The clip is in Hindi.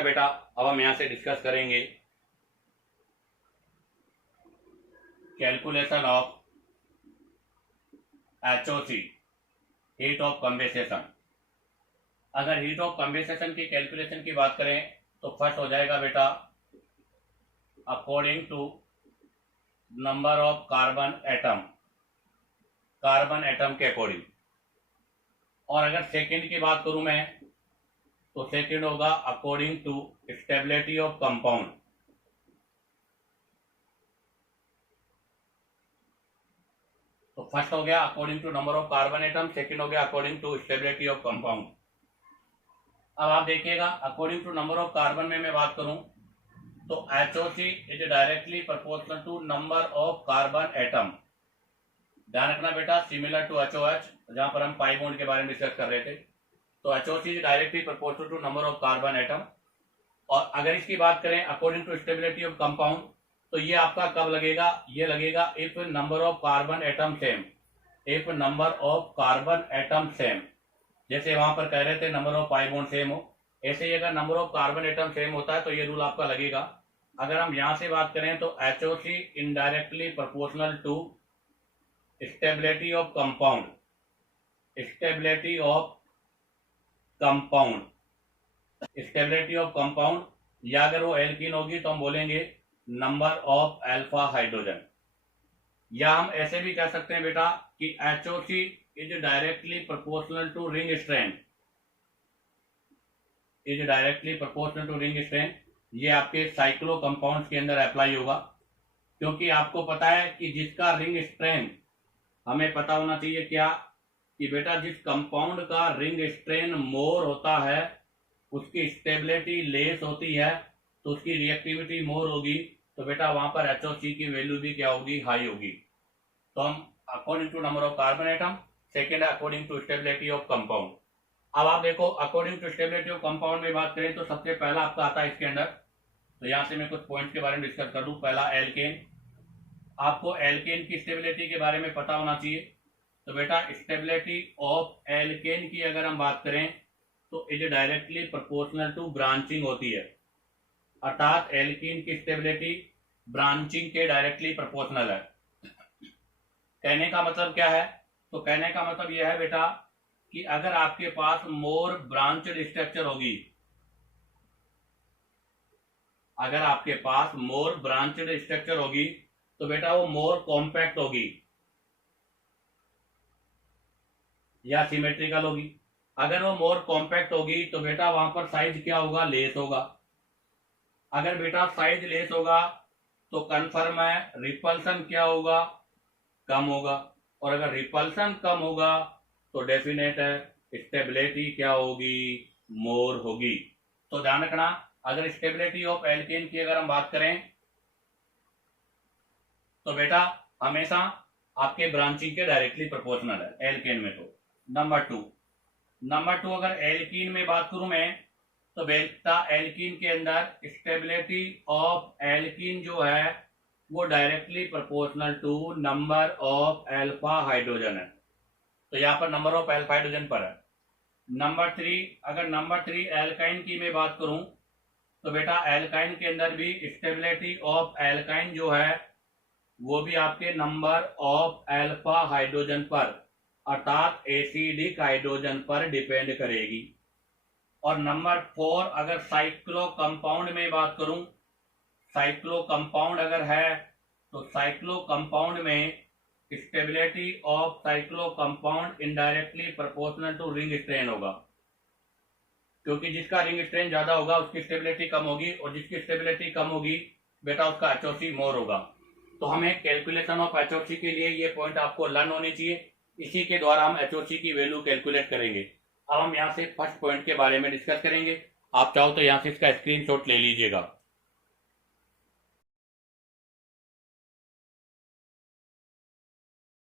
देखिएगा बेटा, अब हम यहाँ से डिस्कस करेंगे calculation of HOC, heat of condensation. अगर हीट ऑफ कंडेंसेशन की कैलकुलेशन की बात करें तो फर्स्ट हो जाएगा बेटा according to number of carbon atom, carbon atom के अकॉर्डिंग। और अगर सेकंड की बात करूं मैं तो सेकंड होगा according to stability of compound. तो फर्स्ट हो गया according to number of carbon atom, second हो गया according to stability of compound. अब आप देखिएगा according to number of carbon में मैं बात करूं तो HOC is directly proportional to number of carbon atom. ध्यान रखना बेटा, सिमिलर टू HOH, जहां पर हम पाई बॉन्ड के बारे में डिस्कस कर रहे थे। तो HOC is directly proportional to number of carbon atom. और अगर इसकी बात करें according to stability of compound तो ये आपका कब लगेगा, ये लगेगा if number of carbon atom same, if number of carbon atom same. जैसे वहां पर कह रहे थे number of pi bond same हो, ऐसे ही अगर number of carbon atom same होता है तो ये रूल आपका लगेगा। अगर हम यहां से बात करें तो HOC indirectly proportional to stability of compound, stability of compound, stability of compound. या अगर वो एल्कीन होगी तो हम बोलेंगे नंबर ऑफ अल्फा हाइड्रोजन। या हम ऐसे भी कह सकते हैं बेटा कि HOC is directly proportional to ring strength, is directly proportional to ring strength. ये आपके साइक्लो कंपाउंड्स के अंदर अप्लाई होगा, क्योंकि आपको पता है कि जिसका रिंग स्ट्रेंथ, हमें पता होना चाहिए क्या कि बेटा जिस कंपाउंड का रिंग स्ट्रेन मोर होता है उसकी स्टेबिलिटी लेस होती है, तो उसकी रिएक्टिविटी मोर होगी, तो बेटा वहां पर HOC की वैल्यू भी क्या होगी, हाई होगी। तो हम according to number of carbon atom, second according to stability of compound. अब आप देखो according to stability of compound में बात करें तो सबसे पहला आपका आता है इसके अंदर। तो यहां से मैं कुछ पॉइंट्स के बारे में डिस्कस कर दूं। पहला एल्केन, आपको एल्केन की स्टेबिलिटी के बारे में पता होना चाहिए। तो बेटा स्टेबिलिटी ऑफ एल्केन की अगर हम बात करें तो is directly proportional to branching होती है, अर्थात एल्कीन की स्टेबिलिटी ब्रांचिंग के डायरेक्टली प्रोपोर्शनल है। कहने का मतलब क्या है, तो कहने का मतलब यह है बेटा कि अगर आपके पास मोर ब्रांचड स्ट्रक्चर होगी, अगर आपके पास मोर ब्रांचड स्ट्रक्चर होगी तो बेटा वो मोर कॉम्पैक्ट होगी या सिमेट्रिकल होगी। अगर वो मोर कॉम्पैक्ट होगी तो बेटा वहां पर साइज क्या होगा, लेस होगा। अगर बेटा साइज लेस होगा तो कन्फर्म है रिपल्सन क्या होगा, कम होगा। और अगर रिपल्सन कम होगा तो डेफिनेट है स्टेबिलिटी क्या होगी, मोर होगी। तो ध्यान रखना, अगर स्टेबिलिटी ऑफ एल्केन की अगर हम बात करें तो बेटा हमेशा आपके ब्रांचिंग के डायरेक्टली प्रोपोर्शनल है एल्केन में। तो नंबर टू अगर एल्कीन में बात करूं मैं तो बेटा एल्कीन के अंदर स्टेबिलिटी ऑफ एल्कीन जो है वो directly proportional to number of alpha hydrogen है। तो यहाँ पर नंबर ऑफ अल्फा हाइड्रोजन पर है। नंबर थ्री, अगर नंबर थ्री एल्काइन की मैं बात करूं तो बेटा एल्काइन के अंदर भी स्टेबिलिटी ऑफ एल्काइन जो है वो भी आपके नंबर ऑफ अल्फा हाइड्रोजन पर, अर्थात एसिडिक हाइड्रोजन पर डिपेंड करेगी। और नंबर फोर अगर साइक्लो कंपाउंड में बात करूं, साइक्लो कंपाउंड अगर है तो साइक्लो कंपाउंड में stability of cyclo compound indirectly proportional to ring strain होगा, क्योंकि जिसका रिंग स्ट्रेन ज्यादा होगा उसकी स्टेबिलिटी कम होगी, और जिसकी स्टेबिलिटी कम होगी बेटा उसका HOC मोर होगा। तो हमें कैलकुलेशन ऑफ HOC के लिए ये पॉइंट आपको लर्न होनी चाहिए, इसी के द्वारा हम HOC की वैल्यू कैलकुलेट करेंगे। अब हम यहाँ से फर्स्ट पॉइंट के बारे में डिस्कस करेंगे। आप चाहो तो यहाँ से इसका स्क्रीनशॉट ले लीजिएगा।